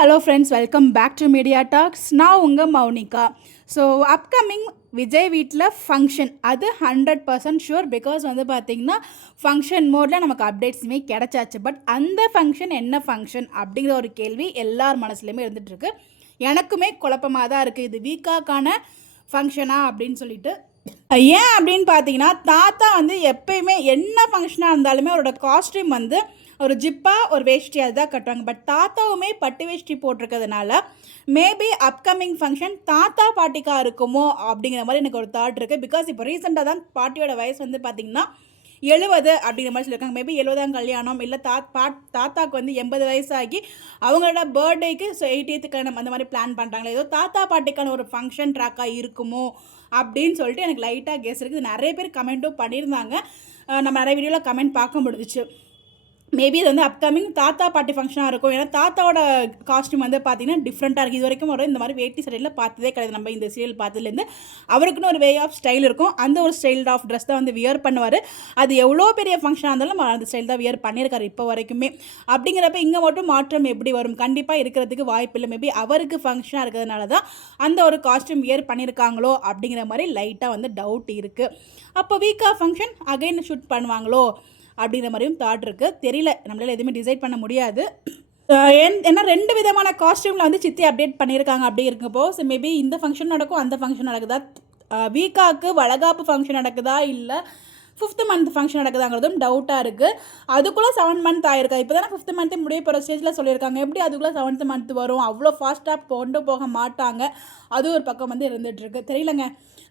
Hello friends, welcome back to Media Talks. நான் உங்கள் Mounika. So upcoming Vijay வீட்டில் ஃபங்க்ஷன் அது 100% ஷுர். பிகாஸ் வந்து பார்த்திங்கன்னா ஃபங்க்ஷன் மோடில் நமக்கு அப்டேட்ஸுமே கிடச்சாச்சு. பட் அந்த ஃபங்க்ஷன் என்ன ஃபங்க்ஷன் அப்படிங்கிற ஒரு கேள்வி எல்லார் மனசுலையுமே இருந்துகிட்ருக்கு. எனக்குமே குழப்பமாக தான் இருக்குது, இது வீக்காக்கான ஃபங்க்ஷனா அப்படின்னு சொல்லிட்டு. ஏன் அப்படின்னு பார்த்தீங்கன்னா, தாத்தா வந்து எப்பயுமே என்ன ஃபங்க்ஷனாக இருந்தாலுமே அவரோட காஸ்ட்யூம் வந்து ஒரு ஜிப்பா ஒரு வேஷ்டி அதுதான் கட்டுவாங்க. பட் தாத்தாவுமே பட்டு வேஷ்டி போட்டிருக்கிறதுனால மேபி அப்கமிங் ஃபங்க்ஷன் தாத்தா பாட்டிக்கா இருக்குமோ அப்படிங்கிற மாதிரி எனக்கு ஒரு தாட் இருக்குது. பிகாஸ் இப்போ ரீசெண்டாக தான் பாட்டியோட வயசு வந்து பார்த்திங்கன்னா 70 அப்படிங்கிற மாதிரி சொல்லியிருக்காங்க. மேபி 70ஆம் கல்யாணம் இல்லை தாத்தாவுக்கு வந்து 80 வயசாகி அவங்களோட பர்த்டேக்கு 80th கல்யாணம் அந்த மாதிரி பிளான் பண்ணுறாங்களே, ஏதோ தாத்தா பாட்டிக்கான ஒரு ஃபங்க்ஷன் ட்ராக்காக இருக்குமோ அப்படின்னு சொல்லிட்டு எனக்கு லைட்டாக கெஸ் இருக்குது. நிறைய பேர் கமெண்ட்டும் பண்ணியிருந்தாங்க, நம்ம நிறைய வீடியோவில் கமெண்ட் பார்க்க முடிஞ்சிச்சு. மேபி இது வந்து அப்கமிங் தாத்தா பாட்டி ஃபங்க்ஷனாக இருக்கும். ஏன்னா தாத்தாவோட காஸ்ட்யூம் வந்து பார்த்திங்கன்னா டிஃப்ரெண்ட்டாக இருக்குது. இது வரைக்கும் ஒரு இந்த மாதிரி வேட்டி சட்டையில் பார்த்ததே கிடையாது. நம்ம இந்த சீரியல் பார்த்ததுலேருந்து அவருக்குன்னு ஒரு வே ஆஃப் ஸ்டைல் இருக்கும். அந்த ஒரு ஸ்டைல் ஆஃப் ட்ரெஸ் தான் வந்து வியர் பண்ணுவார். அது எவ்வளோ பெரிய ஃபங்க்ஷனாக இருந்தாலும் நம்ம அந்த ஸ்டைல் தான் வியர் பண்ணியிருக்காரு இப்போ வரைக்குமே. அப்படிங்கிறப்ப இங்கே மட்டும் மாற்றம் எப்படி வரும்? கண்டிப்பாக இருக்கிறதுக்கு வாய்ப்பு இல்லை. மேபி அவருக்கு ஃபங்க்ஷனாக இருக்கிறதுனால தான் அந்த ஒரு காஸ்ட்யூம் வியர் பண்ணியிருக்காங்களோ அப்படிங்கிற மாதிரி லைட்டாக வந்து டவுட் இருக்குது. அப்போ வீக்காக ஃபங்க்ஷன் அகைன் ஷூட் பண்ணுவாங்களோ அப்படிங்கிற மாதிரியும் தாட் இருக்குது. தெரியல, நம்மளால் எதுவுமே டிசைட் பண்ண முடியாது. ஏன்னா 2 விதமான காஸ்ட்யூமில் வந்து சித்தி அப்டேட் பண்ணியிருக்காங்க. அப்படி இருக்கப்போ மேபி இந்த ஃபங்க்ஷன் நடக்கும், அந்த ஃபங்க்ஷன் நடக்குதா, வீக்காக்கு வளகாப்பு ஃபங்க்ஷன் நடக்குதா, இல்லை 5th மந்த் ஃபங்க்ஷன் நடக்குதாங்கிறதும் டவுட்டாக இருக்குது. அதுக்குள்ளே 7 மந்த் ஆயிருக்கா. இப்போ தானே 5th மந்த்தே முடிய போகிற ஸ்டேஜில் சொல்லியிருக்காங்க. எப்படி அதுக்குள்ளே 7th மந்த் வரும்? அவ்வளோ ஃபாஸ்ட்டாக கொண்டு போக மாட்டாங்க. அது ஒரு பக்கம் வந்து இருந்துகிட்ருக்கு. தெரியலங்க,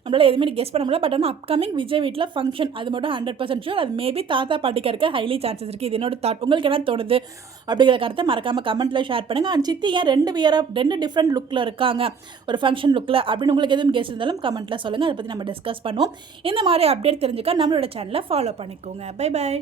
நம்மளால் எதுவுமே கெஸ் பண்ண முடியல. பட் ஆனால் அப்கமிங் விஜய் வீட்டில் ஃபங்க்ஷன் அது மட்டும் 100% ஷூர். அது மேபி தாத்தா பாட்டிக்க இருக்க ஹைலி சான்சஸ் இருக்குது. இது என்னோட தாட். உங்களுக்கு என்ன தோணுது அப்படிங்கிற கருத்தை மறக்காமல் கமெண்ட்டில் ஷேர் பண்ணுங்கள். அண்ட் சித்தி ஏன் 2 டிஃப்ரெண்ட் லுக்கில் இருக்காங்க ஒரு ஃபங்க்ஷன் லுக்கில் அப்படின்னு உங்களுக்கு எதுவும் கெஸ் இருந்தாலும் கமெண்ட்டில் சொல்லுங்கள். அதை பற்றி நம்ம டிஸ்கஸ் பண்ணுவோம். இந்த மாதிரி அப்டேட் தெரிஞ்சுக்க நம்மளோட சேனலை ஃபாலோ பண்ணிக்கோங்க. Bye bye.